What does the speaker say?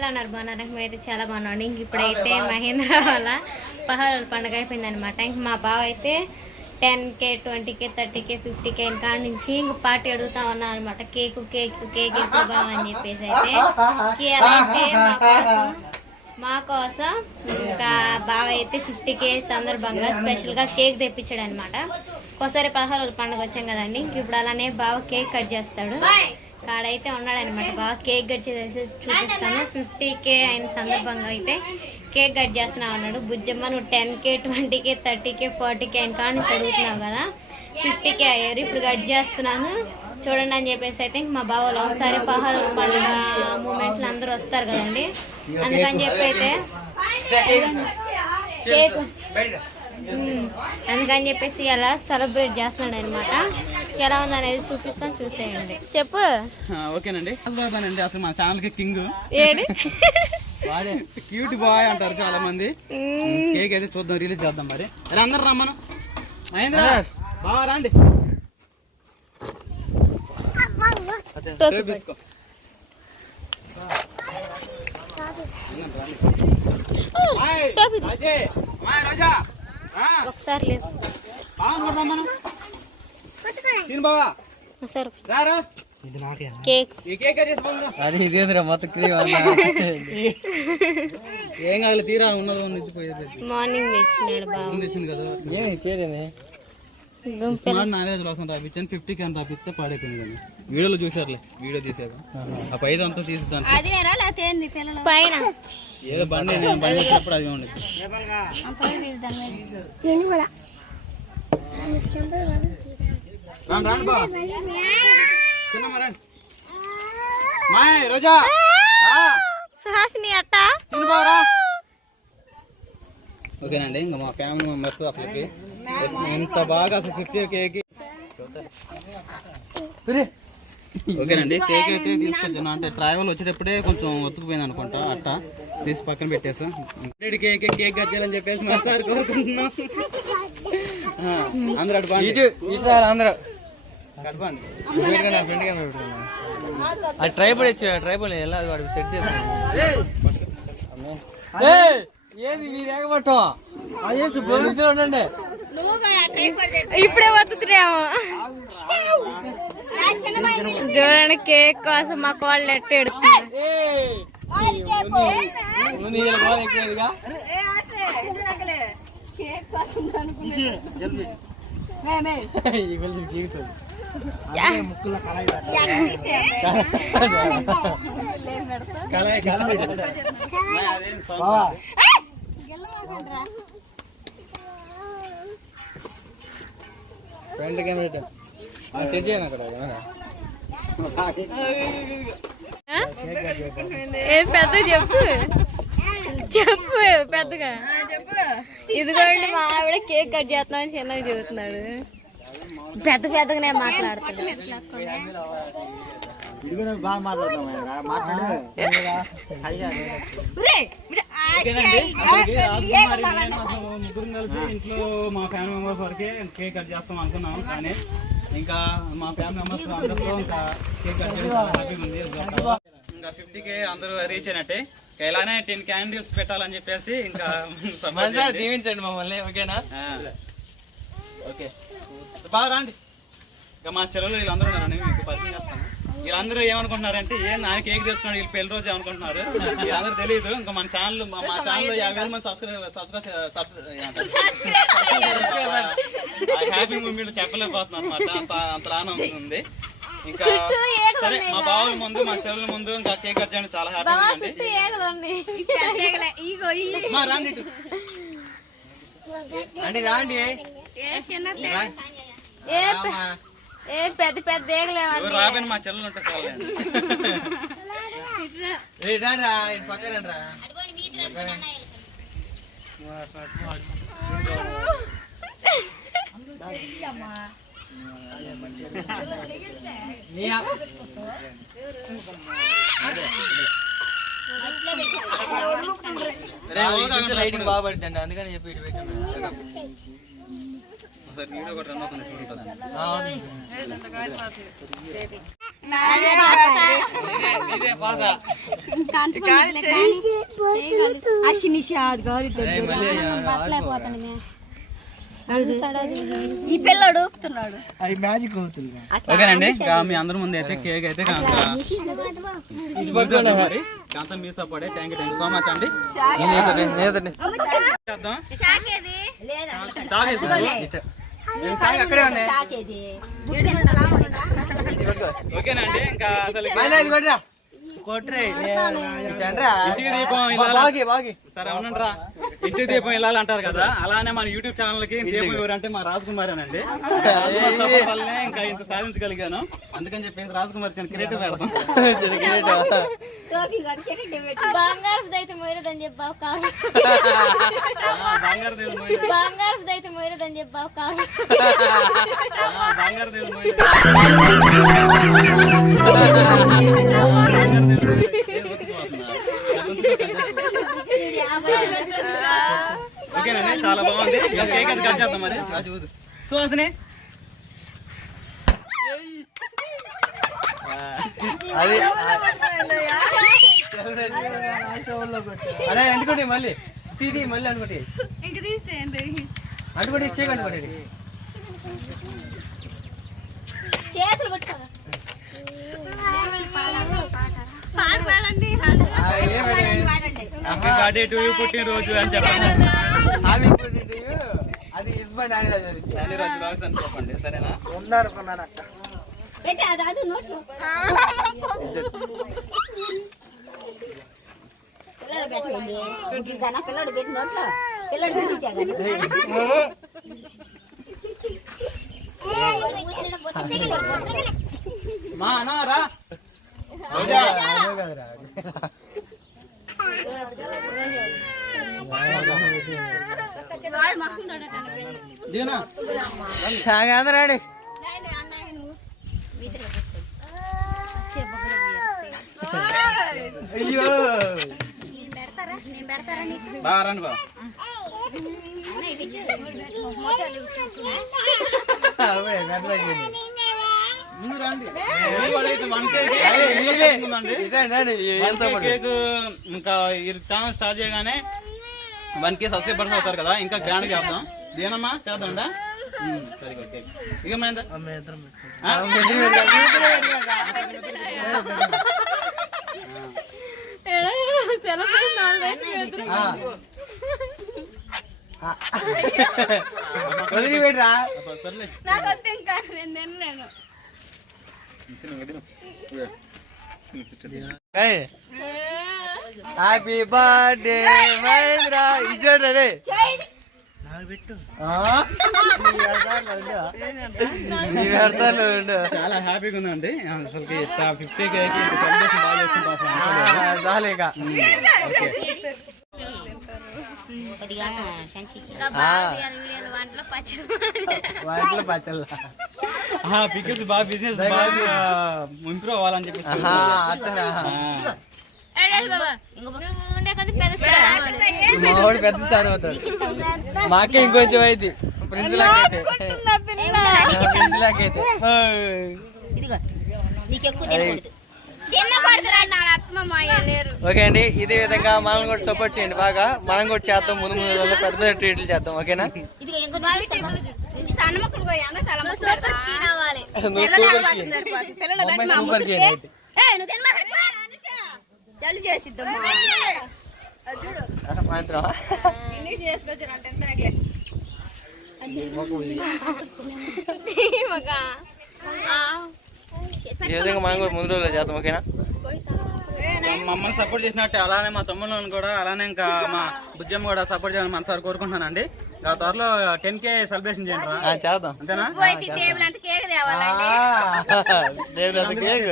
ఎలా ఉన్నారు? బాగున్నారు? మేమైతే చాలా బాగున్నాం. ఇంక ఇప్పుడైతే మహేంద్ర వాళ్ళ పహారాల పండుగ అయిపోయిందనమాట. ఇంక మా బావ అయితే 10K 20K 30K 50K ఇంకా నుంచి ఇంక పార్టీ అడుగుతా ఉన్నాం అనమాట. కేక్ ఎక్కువ బావ అని చెప్పేసి అయితే అయితే మా కోసం ఇంకా బావ అయితే 50K సందర్భంగా స్పెషల్గా కేక్ తెప్పించాడు అనమాట. ఒకసారి పహారాల పండుగ వచ్చాం కదండి. ఇంక ఇప్పుడు అలానే బావ కేక్ కట్ చేస్తాడు. కాడైతే ఉన్నాడనమాట. బాగా కేక్ కట్ చేసి చూపిస్తాను. 50K అయిన సందర్భంగా అయితే కేక్ కట్ చేస్తున్నావు అన్నాడు. బుజ్జమ్మ నువ్వు 10K 20K 30K 40K అయిన కాడ నుంచి అడుగుతున్నావు కదా, 50K అయ్యారు, ఇప్పుడు కట్ చేస్తున్నాను చూడండి అని చెప్పేసి అయితే మా బావలు ఒకసారి పహారాల పండుగ మూమెంట్లు అందరూ వస్తారు కదండి, అందుకని చెప్పి అయితే కేక్ అందుకని చెప్పేసి అలా సెలబ్రేట్ చేస్తున్నాడు అనమాట. ఎలా ఉంది అనేది చూపిస్తాను, చూసేయండి. చెప్పు. ఓకేనండి. అసలు మా ఛానల్ కి కింగ్ ఏడి క్యూట్ బాయ్ అంటారు చాలా మంది. కేక్ అయితే చూద్దాం, రిలీజ్ చేద్దాం. మరి ఇలా అందరు రమ్మను. మహేంద్ర బాగా రండి. ఒకసారి లేదు కేక్ మొత్తం ఏం కాదు, తీరా ఉన్నది మార్నింగ్ తెచ్చినాడు బాబు. తెచ్చింది కదా. నాలుగు కోసం రాపించాను. 50K అని రాపిస్తే పాడైపోయింది కానీ వీడియోలో చూసారులే. వీడియో తీసాక ఆ పైద అంతా తీసుకుంటాను. పైన ఏదో బండి బండి వచ్చినప్పుడు అది ఉండదు. సుహాసిని అట్ట. ఓకేనండి. ఇంకా మా ఫ్యామిలీ మెంబర్స్ అసలుకి ఎంత బాగా అసలు 50K ఓకేనండి. కేక్ అయితే తీసుకొచ్చాను. అంటే ట్రావెల్ వచ్చేటప్పుడే కొంచెం ఒత్తుకుపోయింది అనుకుంటా, అట్ట తీసి పక్కన పెట్టేసాం. కేక్ కట్ చేయాలని చెప్పేసి మా సార్ కోరుకుంటున్నాం. అందరూ అటుపండి, అందరూ అటుపండి. అది ట్రైబల్ ట్రైబల్ ఎలా వాడు సెట్ చేస్తాను. ఏది మీరు ఏకపట్టం ఉండండి. ఇప్పుడే వస్తుందేమో చూడండి. కేక్ కోసం మా కోళ్ళు ఎట్టు ఎడుతున్నారు. జీవితం ఫ్రెండ్ కెమెరా సెట్ చేయను అక్కడ. పెద్ద చెప్పు పెద్దగా. ఇదిగోండి మా ఆవిడ కేక్ కట్ చేస్తున్నామని చిన్నగా చెబుతున్నాడు. పెద్దగానే మాట్లాడుతాడు. ముగ్గురు కలిసి ఇంట్లో మా ఫ్యామిలీ మెంబర్స్ వరకే కేక్ కట్ చేస్తాం అనుకున్నాం. కానీ ఇంకా మా ఫ్యామిలీ మెంబర్స్ అందరితో ఇంకా కేక్ కట్ చేయడం చాలా హ్యాపీగా ఉంది. ఇంకా 50K అందరూ రీచ్ అయినట్టే. ఇలానే 10 క్యాండిల్స్ పెట్టాలని చెప్పేసి ఇంకా దీవించండి మమ్మల్ని. ఓకేనా? ఓకే బాగా రండి. ఇంకా మా చెల్లెలు వీళ్ళందరూ మీకు పరిచయం చేస్తాను. వీళ్ళందరూ ఏమనుకుంటున్నారంటే నాకు కేక్ తెచ్చుకున్నాడు వీళ్ళు పెళ్లి రోజు అనుకుంటున్నారు. వీళ్ళందరూ తెలియదు. ఇంకా మన ఛానల్ మా ఛానల్లో 50,000 మంది హ్యాపీ మూమెంట్ చెప్పలేకపోతున్నాను అనమాట. అంత ఆనందం ఉంది. ఇంకా సరే మా బావుల ముందు మా చెల్లెల ముందు ఇంకా కేక్ కట్ చేయడం చాలా హ్యాపీగా ఉంది. రాండి పెద్ద రాబోయే మా చెల్లెలు ఉంటాయి పక్కన రా. లైటింగ్ బాగా పడుతుంది అందుకని చెప్పి ఇటు పెట్టాను. వీడియో కూడా రన్ అవుతుంది. నీదే పాసా ఈ పిల్లడు ఊపుతున్నాడు. అది మ్యాజిక్ అవుతుంది. ఓకేనండి ఇంకా మీ అందరి ముందు అయితే కేక్ అయితే కాంత మీ సపోర్టే థ్యాంక్ యూ సో మచ్ అండి. చేద్దాం. చాక్ అక్కడే ఉన్నాయి ఓకేనండి ఇంకా అసలు కొట్రే ఇంటికి దీపం బాగి బాగి సరే అవునండి రా ఇంటికి దీపం వెళ్ళాలి అంటారు కదా అలానే మన యూట్యూబ్ ఛానల్ కి దీపం ఎవరంటే మా రాజ్ కుమార్ అనండి వల్లనే ఇంకా ఇంత సాధించగలిగాను అందుకని చెప్పేసి రాజ్ కుమార్ చాలా క్రియేటివ్ పెడతాం బంగారు అయితే మొయ్యలేదని చెప్పావు కాదు. బంగారు దేవుడు బంగారు అయితే మొయ్యలేదని చెప్పావు కాదు. బంగారు దేవుడు ఓకేనండి చాలా బాగుంది ఇంకా కేక్ అది కట్ చేద్దాం మరి సుహాసిని అది అదే అనుకోండి మళ్ళీ తీది మళ్ళీ అనుకోండి అనుకోండి చేయకండి అనుకోండి చేతులు పట్టుకో. హ్యాపీ బర్త్డే టు యూ పుట్టినరోజు అని చెప్పండి అది ఇస్బండ్ అని రోజు రాక్స్ అని చెప్పండి సరేనా ఉన్నారు కొన్నాను అక్క. పెట్టి అది అది నోట్లో పిల్లడు పెట్టండి. పిల్లడు పెట్టి నోట్లో పిల్లడు పెట్టించా మా అన్నారా దీనా రాడి అయ్యో బాగా రండి బా ముందు రండి కేక్ ఇంకా ఈ ఛానల్ స్టార్ట్ చేయగానే 1K సబ్స్క్రైబర్స్ అవుతారు కదా ఇంకా గ్రాండ్ చేద్దాం దేనమ్మా చేద్దాండా సరే ఓకే ఇక మైందా వదిలిపెట్టరా హ్యాపీ బర్త్డే మహేంద్ర ఇచ్చాడే నాకు పెట్టు. చాలా హ్యాపీగా ఉందండి అసలు 50K సెలబ్రేషన్ బాగా చేసుకుంటాం చాలేక వాటిలో పచ్చళ్ళ పికిల్స్ బాగా బిజినెస్ బాగా ఇంప్రూవ్ అవ్వాలని చెప్పి మావాడు పెద్ద స్టార్ అవుతాడు మాకే ఇంకొంచెం అయితే ప్రిన్స్ లాకైతే ప్రిన్స్ లాకైతే ఓకే అండి ఇదే విధంగా మనం కూడా సపోర్ట్ చేయండి బాగా మనం కూడా చేద్దాం ముందు ముందు పెద్ద పెద్ద ట్రీట్లు చేద్దాం ఓకేనా సూపర్ కి జల్లు చేసిద్దాం ఈ విధంగా మనం కూడా ముందు రోజుల్లో చేద్దాం ఓకేనా మమ్మల్ని సపోర్ట్ చేసినట్టే అలానే మా తమ్ముళ్ళని కూడా అలానే ఇంకా మా బుజ్జమ్మ కూడా సపోర్ట్ చేయాలని మనసారి కోరుకుంటున్నానండి త్వరలో 10K సెలబ్రేషన్ చేయండి చేద్దాం అంతేనా కేక్ తేవాలండి. కేక్